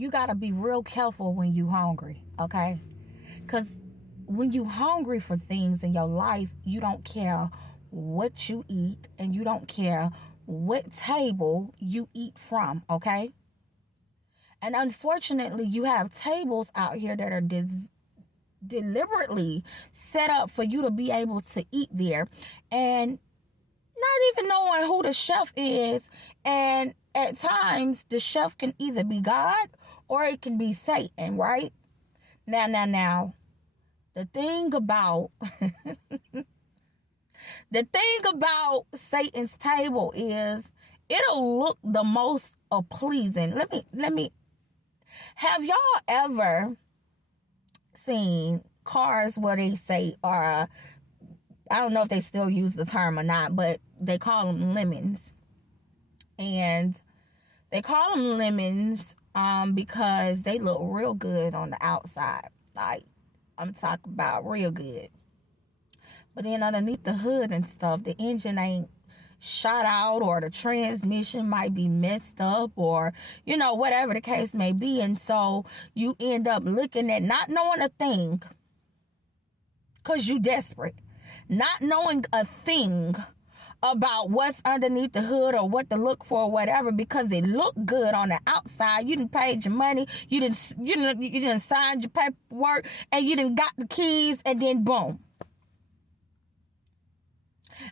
you got to be real careful when you hungry, okay? Because when you hungry for things in your life, you don't care what you eat, and you don't care what table you eat from, okay? And unfortunately, you have tables out here that are deliberately set up for you to be able to eat there, and not even knowing who the chef is. And at times, the chef can either be God or it can be Satan, right? Now, the thing about Satan's table is it'll look the most pleasing. Let me. Have y'all ever seen cars where they say, I don't know if they still use the term or not, but they call them lemons. And they call them lemons because they look real good on the outside. Like, I'm talking about real good. But then underneath the hood and stuff, the engine ain't shot out, or the transmission might be messed up, or, you know, whatever the case may be. And so you end up looking at not knowing a thing because you desperate. Not knowing a thing about what's underneath the hood or what to look for or whatever, because it looked good on the outside. You didn't pay your money, you didn't sign your paperwork, and you didn't got the keys, and then boom.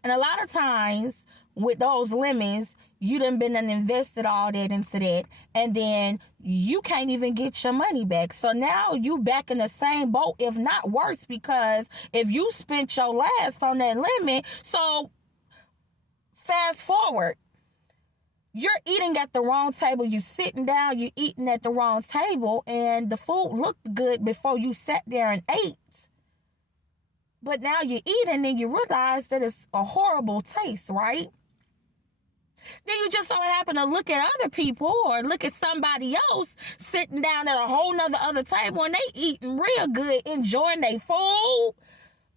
And a lot of times with those lemons, you done been and invested all that into that, and then you can't even get your money back. So now you back in the same boat, if not worse, because if you spent your last on that lemon, so fast forward, you're eating at the wrong table, you sitting down, you eating at the wrong table, and the food looked good before you sat there and ate. But now you eat and then you realize that it's a horrible taste, right? Then you just so happen to look at other people or look at somebody else sitting down at a whole nother other table, and they eating real good, enjoying their food,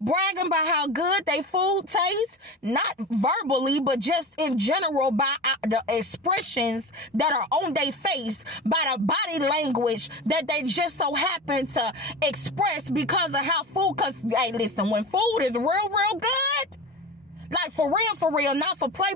bragging about how good their food tastes, not verbally, but just in general by the expressions that are on their face, by the body language that they just so happen to express because of how food, because, hey, listen, when food is real good, like for real, not for play,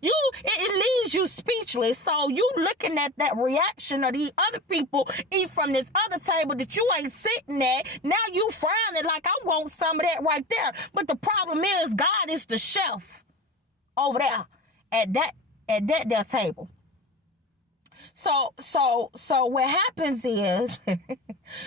it leaves you speechless. So you looking at that reaction of these other people eat from this other table that you ain't sitting at. Now you frowning like, I want some of that right there. But the problem is God is the chef over there at that table. So what happens is,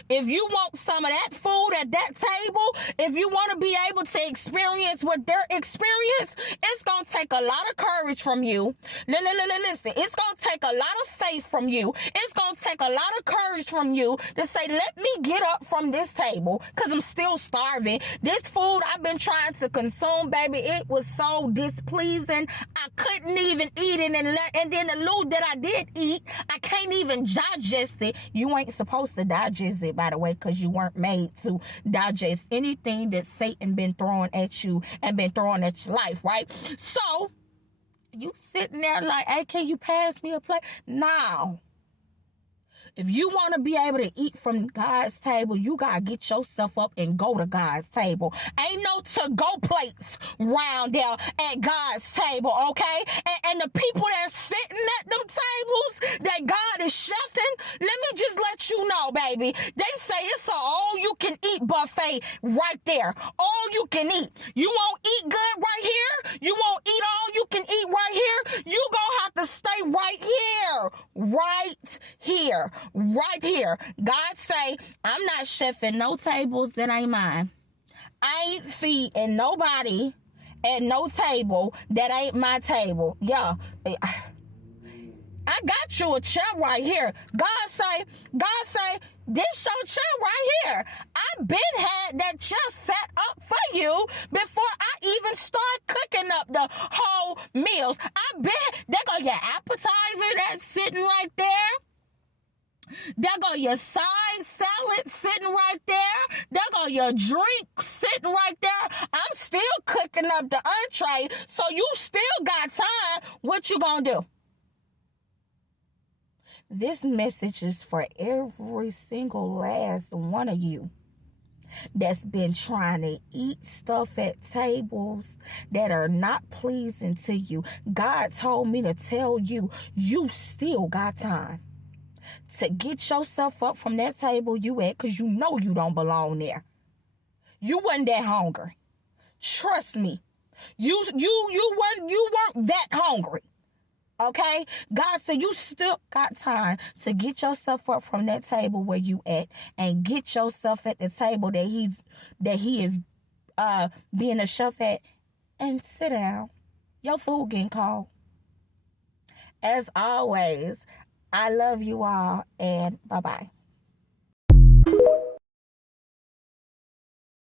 if you want some of that food at that table, if you want to be able to experience what their experience, it's going to take a lot of courage from you. Listen, it's going to take a lot of faith from you. It's going to take a lot of courage from you to say, let me get up from this table because I'm still starving. This food I've been trying to consume, baby, it was so displeasing. I couldn't even eat it. And then the little that I did eat, I can't even digest it. You ain't supposed to digest it, by the way, because you weren't made to digest anything that Satan been throwing at you and been throwing at your life, right? So you sitting there like, hey, can you pass me a plate? Now, if you want to be able to eat from God's table, you got to get yourself up and go to God's table. Ain't no to-go plates round there at God's table, okay? And the people that's sitting at them tables that God is chefing, let me just let you know, baby, they say it's an all-you-can-eat buffet right there. All you can eat. You won't eat good right here? You won't eat all you can eat right here? You gonna have to stay right here. God say, I'm not chefing no tables that ain't mine. I ain't feeding nobody at no table that ain't my table. Yeah, I got you a chair right here. God say, this your chair right here. I been had that chair set up for you before I even start cooking up the whole meals. There go your appetizer that's sitting right there. There go your side salad sitting right there. There go your drink sitting right there. I'm still cooking up the entree, so you still got time. What you gonna do? This message is for every single last one of you that's been trying to eat stuff at tables that are not pleasing to you. God told me to tell you, you still got time to get yourself up from that table you at, because you know you don't belong there. You wasn't that hungry. Trust me. You weren't that hungry. Okay? God said you still got time to get yourself up from that table where you at and get yourself at the table that he is being a chef at, and sit down. Your food getting cold. As always, I love you all, and bye-bye.